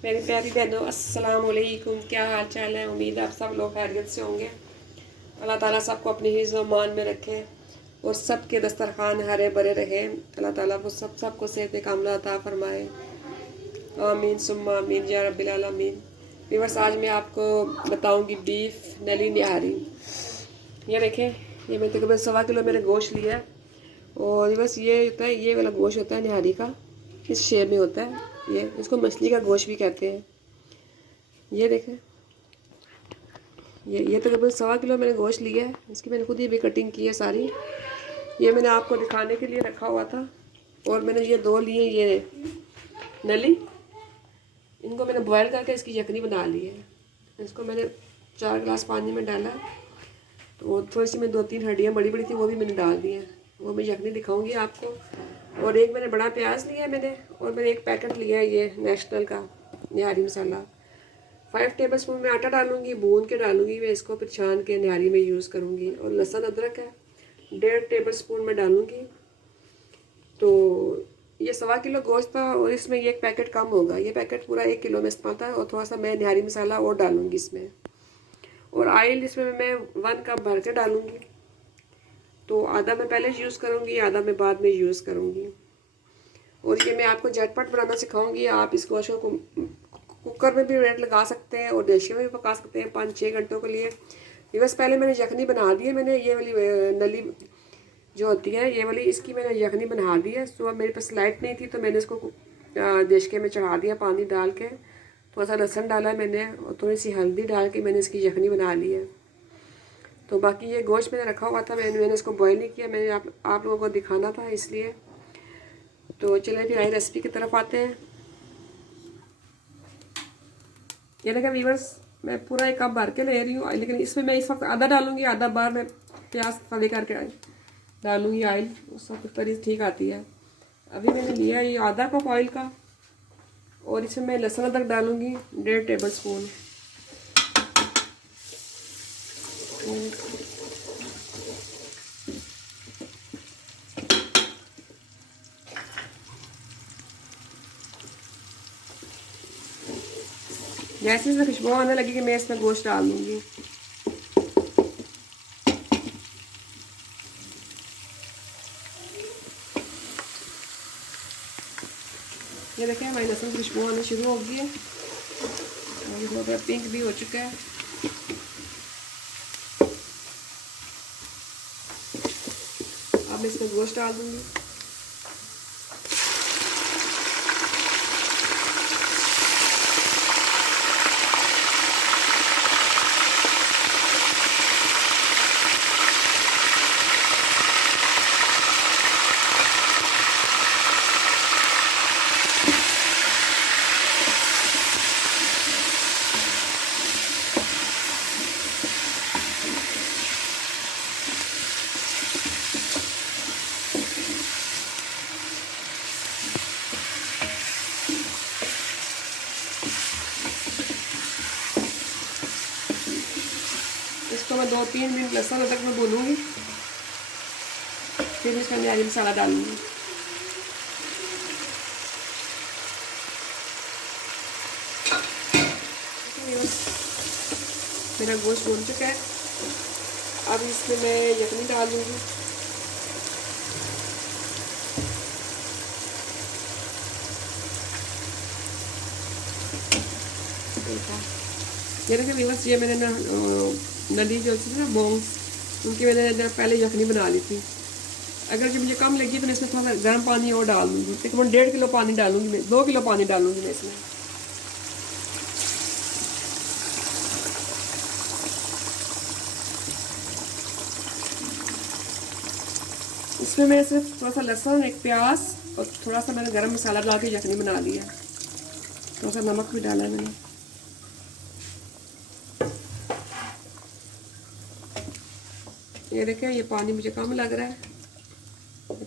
मेरी प्यारी बहनों, अस्सलाम वालेकुम। क्या हाल चाल है? उम्मीद आप सब लोग खैरियत से होंगे। अल्लाह ताला सबको अपनी हिज़्ज़ व मान में रखे और सबके दस्तरखान हरे भरे रहे। अल्लाह ताला को सबको सेहत कामला अता फरमाए। आमीन सुम्मा आमीन या रब्बिल आलमीन। व्यूअर्स, आज मैं आपको बताऊंगी बीफ नली निहारी। ये देखें, ये मैंने तकरीबन 1.25 किलो मैंने गोश्त लिया है। और बस ये होता है, ये वाला गोश्त होता है निहारी का, इस शेप में होता है। ये इसको मछली का गोश्त भी कहते हैं। ये देखें, ये तकरीबन 1.25 किलो मैंने गोश्त लिया है। इसकी मैंने खुद ही भी कटिंग की है सारी। ये मैंने आपको दिखाने के लिए रखा हुआ था। और मैंने ये 2 लिए, ये नली, इनको मैंने बॉयल करके इसकी यखनी बना ली है। इसको मैंने 4 गिलास पानी में डाला, तो थोड़ी सी मैं 2-3 हड्डियाँ बड़ी बड़ी थी वो भी मैंने डाल दी हैं। वो मैं यखनी दिखाऊंगी आपको। और एक मैंने बड़ा प्याज लिया है मैंने, और मैंने एक पैकेट लिया है ये नेशनल का निहारी मसाला। 5 टेबलस्पून में आटा डालूंगी, भून के डालूंगी मैं इसको, फिर छान के निहारी में यूज़ करूँगी। और लहसुन अदरक है 1.5 टेबलस्पून में डालूंगी। तो ये 1.25 किलो गोश्त था और इसमें ये एक पैकेट कम होगा। ये पैकेट पूरा 1 किलो में इस्तेमाल था। और थोड़ा सा मैं निहारी मसाला और डालूंगी इसमें। और ऑयल इसमें मैं 1 कप भर के डालूंगी। तो आधा मैं पहले यूज़ करूँगी, आधा मैं बाद में यूज़ करूँगी। और ये मैं आपको झटपट बनाना सिखाऊंगी। आप इस गोश्त को कुकर में भी रेट लगा सकते हैं और देशी में भी पका सकते हैं 5-6 घंटों के लिए। बस पहले मैंने यखनी बना दी है। मैंने ये वाली नली जो होती है, ये वाली, इसकी मैंने यखनी बना दी है। सुबह मेरे पास लाइट नहीं थी तो मैंने इसको देशके में चढ़ा दिया पानी डाल के। थोड़ा सा लहसुन डाला मैंने और थोड़ी सी हल्दी डाल के मैंने इसकी यखनी बना ली है। तो बाकी ये गोश्त मैंने रखा हुआ था, मैंने इसको बॉयल नहीं किया। मैंने आप लोगों को दिखाना था इसलिए। तो चलिए फिर आई रेसिपी की तरफ आते हैं। ये देखिए व्यूअर्स, मैं पूरा 1 कप भर के ले रही हूँ, लेकिन इसमें मैं इस वक्त आधा डालूंगी, आधा बार मैं प्याज फ्राई करके डालूंगी ऑयल। उस वक्त तरी ठीक आती है। अभी मैंने लिया ये आधा कप ऑयल का। और इसमें मैं लहसुन अदरक डालूंगी 1.5 टेबलस्पून। जैसे इसमें खुशबू आने लगी कि मैं इसमें गोश्त डाल दूंगी। ये देखें, हमारी लहसुन की खुशबू आना शुरू हो गई है और ये थोड़ा पिंक भी हो चुका है। अब मैं इसमें गोश्त डाल दूंगी। इसको मैं 2-3 मिनट लहसुन अदरक में भूनूंगी, फिर इसमें निहारी मसाला डालूंगी। मेरा गोश्त भून चुका है। अब इसमें मैं यखनी डाल दूंगी। ये देखिए व्यूअर्स, ये मैंने नदी जो थी ना बोंग्स, उनकी मैंने पहले यखनी बना ली थी। अगर जब मुझे कम लगी तो मैं इसमें थोड़ा सा गर्म पानी और डाल दूँगी। तकरीबन 1.5 किलो पानी डालूंगी मैं, 2 किलो पानी डालूंगी मैं इसमें। इसमें मैं सिर्फ थोड़ा सा लहसुन, एक प्याज और थोड़ा सा मैंने गरम मसाला डाल के यखनी बना लिया। थोड़ा सा नमक भी डाला मैंने। ये देखें, ये पानी मुझे कम लग रहा है,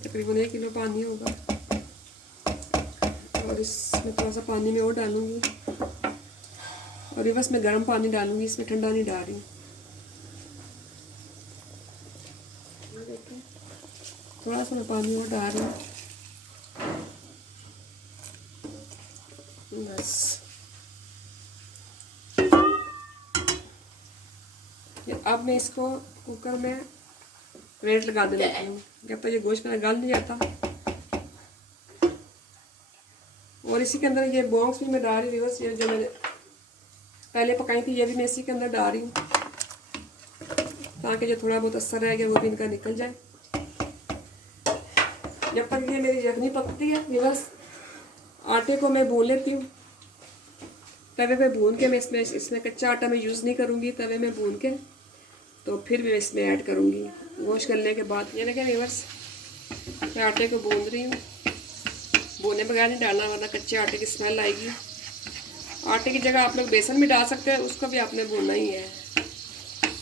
तकरीबन 1 किलो पानी होगा। और इसमें थोड़ा सा पानी में और डालूंगी। और ये बस मैं गर्म पानी डालूंगी, इसमें ठंडा नहीं डाल रही। थोड़ा सा मैं पानी और डाल रही हूँ बस। अब मैं इसको कुकर में वेट लगा दे लेती हूँ जब तक ये गोश्त मेरा गल नहीं जाता। और इसी के अंदर ये बॉन्स भी मैं डाल रही हूँ, ये जो मैंने पहले पकाई थी ये भी मैं इसी के अंदर डाल रही हूँ ताकि जो थोड़ा बहुत असर रह गया वो भी इनका निकल जाए। जब तक ये मेरी यखनी पकती है बस आटे को मैं भून लेती हूँ। तवे पे भून के मैं इसमें कच्चा आटा मैं यूज़ नहीं करूँगी, तवे में भून के तो फिर मैं इसमें ऐड करूँगी गोश्त गलने के बाद। ये देखिए व्यूअर्स मैं आटे को भून रही हूँ, भूने बगैर नहीं डालना वरना कच्चे आटे की स्मेल आएगी। आटे की जगह आप लोग बेसन भी डाल सकते हैं, उसको भी आपने भूनना ही है।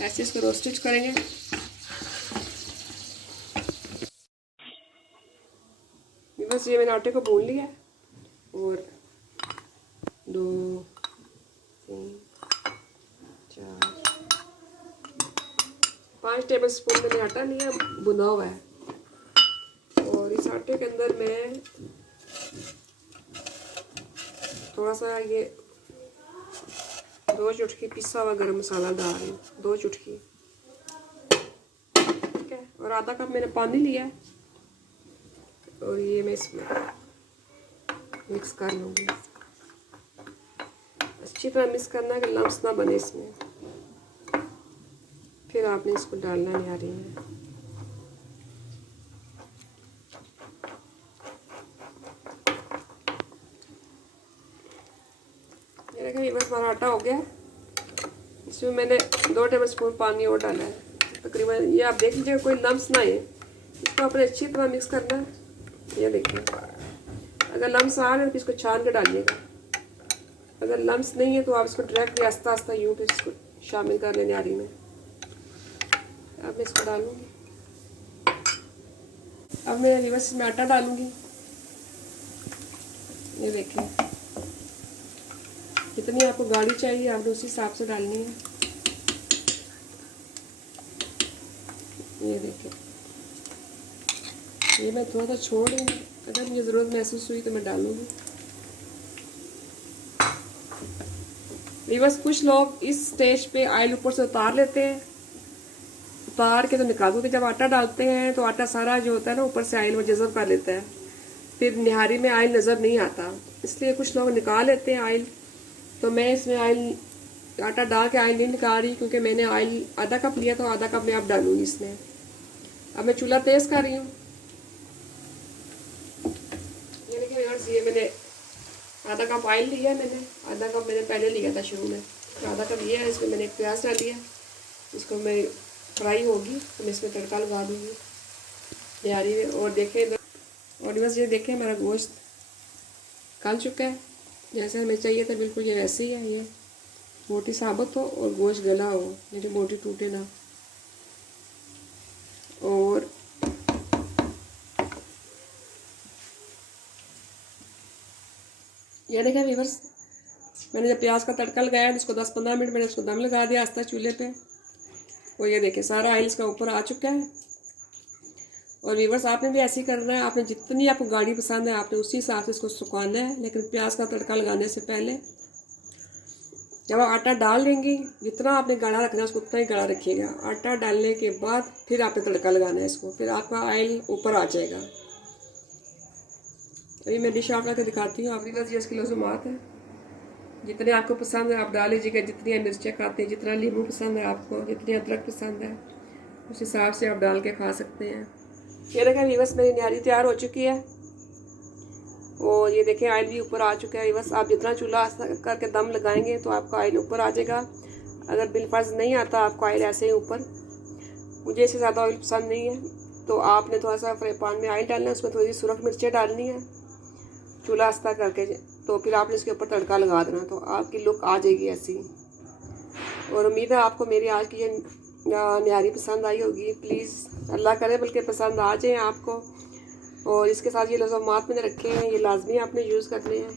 ऐसे इसको रोस्टेज करेंगे। बस ये मैंने आटे को भून लिया और 2 3 4 5 टेबल स्पून मैंने आटा लिया भुना हुआ है। और इस आटे के अंदर मैं थोड़ा सा ये 2 चुटकी पिसा हुआ गरम मसाला डाल रही हूँ, 2 चुटकी, ठीक है। और आधा कप मैंने पानी लिया है और ये मैं इसमें मिक्स कर लूँगी। अच्छी तरह मिक्स करना है कि लम्स ना बने इसमें। फिर आपने इसको डालना निहारी में। ये देखिए ये बस हमारा आटा हो गया। इसमें मैंने 2 टेबल स्पून पानी और डाला है तकरीबन। ये आप देख लीजिएगा कोई लम्स ना आए, इसको आपने अच्छी तरह मिक्स करना है। ये देखिए अगर लम्स आ रहे हैं तो इसको छान के डालिएगा, अगर लम्स नहीं है तो आप इसको डायरेक्टली आस्ता आस्ता यूँ फिर इसको शामिल कर लेने आरी में। अब मैं इसको डालूँगी। अब मैं रिवर्स में आटा डालूँगी। ये देखिए जितनी आपको गाढ़ी चाहिए आपने उसी हिसाब से डालनी है। ये देखिए ये मैं थोड़ा सा छोड़ दूँगी, अगर मुझे ज़रूरत महसूस हुई तो मैं डालूँगी। बस कुछ लोग इस स्टेज पे ऑयल ऊपर से उतार लेते हैं, उतार के तो निकाल दो। जब आटा डालते हैं तो आटा सारा जो होता है ना ऊपर से ऑयल में जज़ब कर लेता है, फिर निहारी में ऑयल नज़र नहीं आता, इसलिए कुछ लोग निकाल लेते हैं ऑयल। तो मैं इसमें ऑयल आटा डाल के ऑयल नहीं निकाल रही क्योंकि मैंने ऑयल आधा कप लिया तो आधा कप मैं अब डालूँगी इसमें। अब मैं चूल्हा तेज़ कर रही हूँ। ये देखिए ये मैंने आधा कप ऑयल लिया, मैंने आधा कप मैंने पहले लिया था शुरू में, तो आधा कप लिया है। इसमें मैंने एक प्याज डाल दिया, इसको मैं फ्राई होगी तो मैं इसमें तड़का लगा दूँगी तैयारी में। और देखें और बस ये देखें मेरा गोश्त गल चुका है, जैसे हमें चाहिए था बिल्कुल ये वैसे ही है। ये मोटी साबुत हो और गोश्त गला हो, मेरी मोटी टूटे ना। और ये देखें व्यूअर्स मैंने जब प्याज का तड़का लगाया इसको 10-15 मिनट मैंने इसको दम लगा दिया आस्ता चूल्हे पे। और ये देखिए सारा ऑयल इसका ऊपर आ चुका है। और व्यूअर्स आपने भी ऐसे ही करना है, आपने जितनी आपको गाढ़ी पसंद है आपने उसी हिसाब से इसको सुखाना है। लेकिन प्याज का तड़का लगाने से पहले जब आप आटा डाल देंगी जितना आपने गाढ़ा रखना है उसको उतना ही गाढ़ा रखिएगा। आटा डालने के बाद फिर आपने तड़का लगाना है इसको, फिर आपका ऑयल ऊपर आ जाएगा। अभी मैं डिश ऑफ करके दिखाती हूँ। आपके पास 10 किलो ज़ुमात है, जितने आपको पसंद है आप डाल लीजिएगा, जितनी मिर्चें खाते हैं, जितना नींबू पसंद है आपको, जितनी अदरक पसंद है उस हिसाब से आप डाल के खा सकते हैं। ये देखें व्यूअर्स मेरी निहारी तैयार हो चुकी है और ये देखें ऑयल भी ऊपर आ चुका है। व्यूअर्स आप जितना चूल्हा करके दम लगाएंगे तो आपका ऑयल ऊपर आ जाएगा। अगर बिलफर्ज नहीं आता आपको ऑयल ऐसे ही ऊपर, मुझे इससे ज़्यादा ऑयल पसंद नहीं है तो आपने थोड़ा सा फ्राई पैन में ऑयल डालना है, उसमें थोड़ी सी सुरख मिर्चें डालनी है चूल्हा आस्ता करके, तो फिर आपने इसके ऊपर तड़का लगा देना तो आपकी लुक आ जाएगी ऐसी। और उम्मीद है आपको मेरी आज की ये निहारी पसंद आई होगी। प्लीज़ अल्लाह करे बल्कि पसंद आ जाए आपको। और इसके साथ ये लज़्ज़ात मैंने रखे हैं, ये लाजमी आपने यूज़ करने हैं।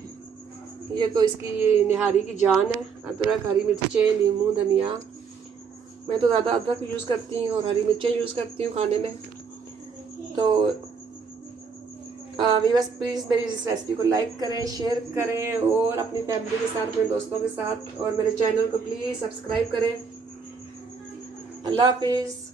ये तो इसकी ये निहारी की जान है। अदरक, हरी मिर्चें, नींबू, धनिया। मैं तो ज़्यादा अदरक यूज़ करती हूँ और हरी मिर्चें यूज़ करती हूँ खाने में। तो व्यूअर्स प्लीज़ मेरी इस रेसिपी को लाइक करें, शेयर करें और अपनी फैमिली के साथ, अपने दोस्तों के साथ, और मेरे चैनल को प्लीज़ सब्सक्राइब करें। अल्लाह हाफिज़।